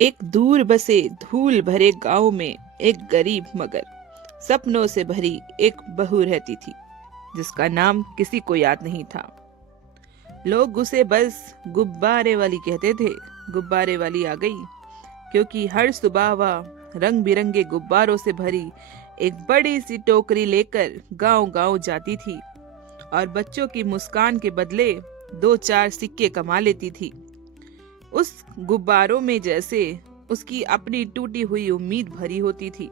एक दूर बसे धूल भरे गांव में एक गरीब मगर सपनों से भरी एक बहू रहती थी, जिसका नाम किसी को याद नहीं था। लोग उसे बस गुब्बारे वाली कहते थे। गुब्बारे वाली आ गई क्योंकि हर सुबह वह रंग बिरंगे गुब्बारों से भरी एक बड़ी सी टोकरी लेकर गांव-गांव जाती थी और बच्चों की मुस्कान के बदले 2-4 सिक्के कमा लेती थी। उस गुब्बारों में जैसे उसकी अपनी टूटी हुई उम्मीद भरी होती थी।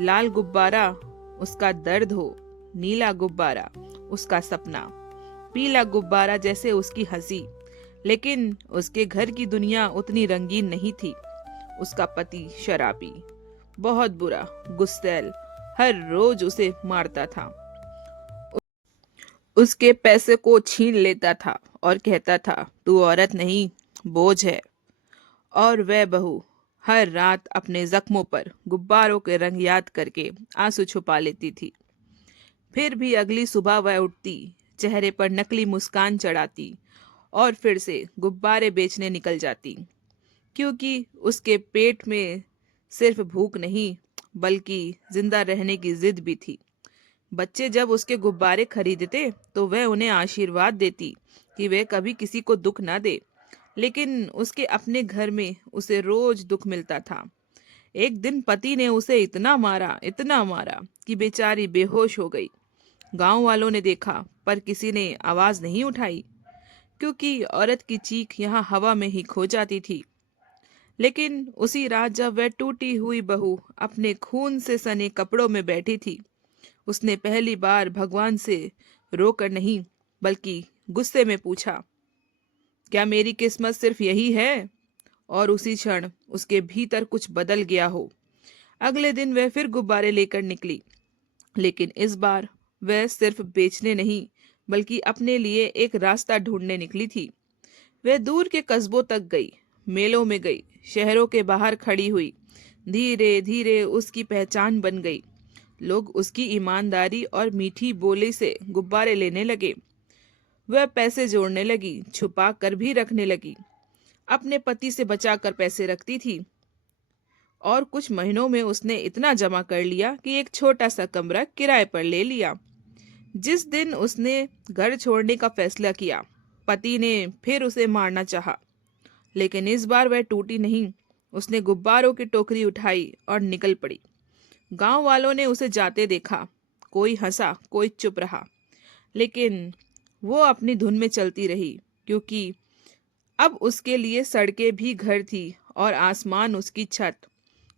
लाल गुब्बारा उसका दर्द हो, नीला गुब्बारा उसका सपना, पीला गुब्बारा जैसे उसकी हंसी। लेकिन उसके घर की दुनिया उतनी रंगीन नहीं थी। उसका पति शराबी, बहुत बुरा, गुस्सैल, हर रोज उसे मारता था, उसके पैसे को छीन लेता था और कहता था, तू औरत नहीं, बोझ है। और वह बहू हर रात अपने जख्मों पर गुब्बारों के रंग याद करके आंसू छुपा लेती थी। फिर भी अगली सुबह वह उठती, चेहरे पर नकली मुस्कान चढ़ाती और फिर से गुब्बारे बेचने निकल जाती, क्योंकि उसके पेट में सिर्फ भूख नहीं बल्कि जिंदा रहने की जिद भी थी। बच्चे जब उसके गुब्बारे खरीदते तो वह उन्हें आशीर्वाद देती कि वे कभी किसी को दुख ना दे। लेकिन उसके अपने घर में उसे रोज दुख मिलता था। एक दिन पति ने उसे इतना मारा कि बेचारी बेहोश हो गई। गांव वालों ने देखा पर किसी ने आवाज नहीं उठाई, क्योंकि औरत की चीख यहाँ हवा में ही खो जाती थी। लेकिन उसी रात जब वह टूटी हुई बहू अपने खून से सने कपड़ों में बैठी थी, उसने पहली बार भगवान से रोकर नहीं बल्कि गुस्से में पूछा, क्या मेरी किस्मत सिर्फ यही है? और उसी क्षण उसके भीतर कुछ बदल गया हो। अगले दिन वह फिर गुब्बारे लेकर निकली, लेकिन इस बार वह सिर्फ बेचने नहीं बल्कि अपने लिए एक रास्ता ढूंढने निकली थी। वह दूर के कस्बों तक गई, मेलों में गई, शहरों के बाहर खड़ी हुई। धीरे धीरे उसकी पहचान बन गई। लोग उसकी ईमानदारी और मीठी बोली से गुब्बारे लेने लगे। वह पैसे जोड़ने लगी, छुपा कर भी रखने लगी। अपने पति से बचाकर पैसे रखती थी और कुछ महीनों में उसने इतना जमा कर लिया कि एक छोटा सा कमरा किराए पर ले लिया। जिस दिन उसने घर छोड़ने का फैसला किया, पति ने फिर उसे मारना चाहा, लेकिन इस बार वह टूटी नहीं। उसने गुब्बारों की टोकरी उठाई और निकल पड़ी। गांव वालों ने उसे जाते देखा, कोई हंसा, कोई चुप रहा, लेकिन वो अपनी धुन में चलती रही, क्योंकि अब उसके लिए सड़कें भी घर थी और आसमान उसकी छत।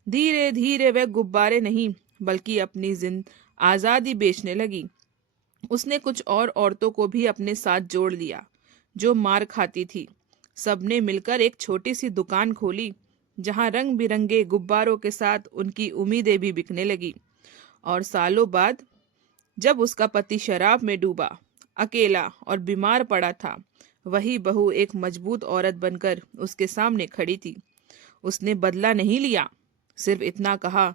धीरे धीरे वह गुब्बारे नहीं बल्कि अपनी आजादी बेचने लगी। उसने कुछ और औरतों को भी अपने साथ जोड़ लिया जो मार खाती थी। सबने मिलकर एक छोटी सी दुकान खोली, जहां रंग बिरंगे गुब्बारों के साथ उनकी उम्मीदें भी बिकने लगी। और सालों बाद जब उसका पति शराब में डूबा, अकेला और बीमार पड़ा था, वही बहू एक मजबूत औरत बनकर उसके सामने खड़ी थी। उसने बदला नहीं लिया, सिर्फ इतना कहा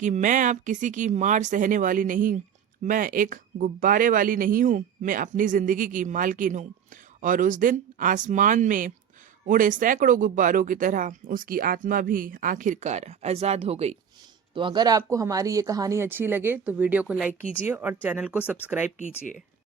कि मैं अब किसी की मार सहने वाली नहीं, मैं एक गुब्बारे वाली नहीं हूँ, मैं अपनी जिंदगी की मालकिन हूँ। और उस दिन आसमान में उड़े सैकड़ों गुब्बारों की तरह उसकी आत्मा भी आखिरकार आजाद हो गई। तो अगर आपको हमारी ये कहानी अच्छी लगे तो वीडियो को लाइक कीजिए और चैनल को सब्सक्राइब कीजिए।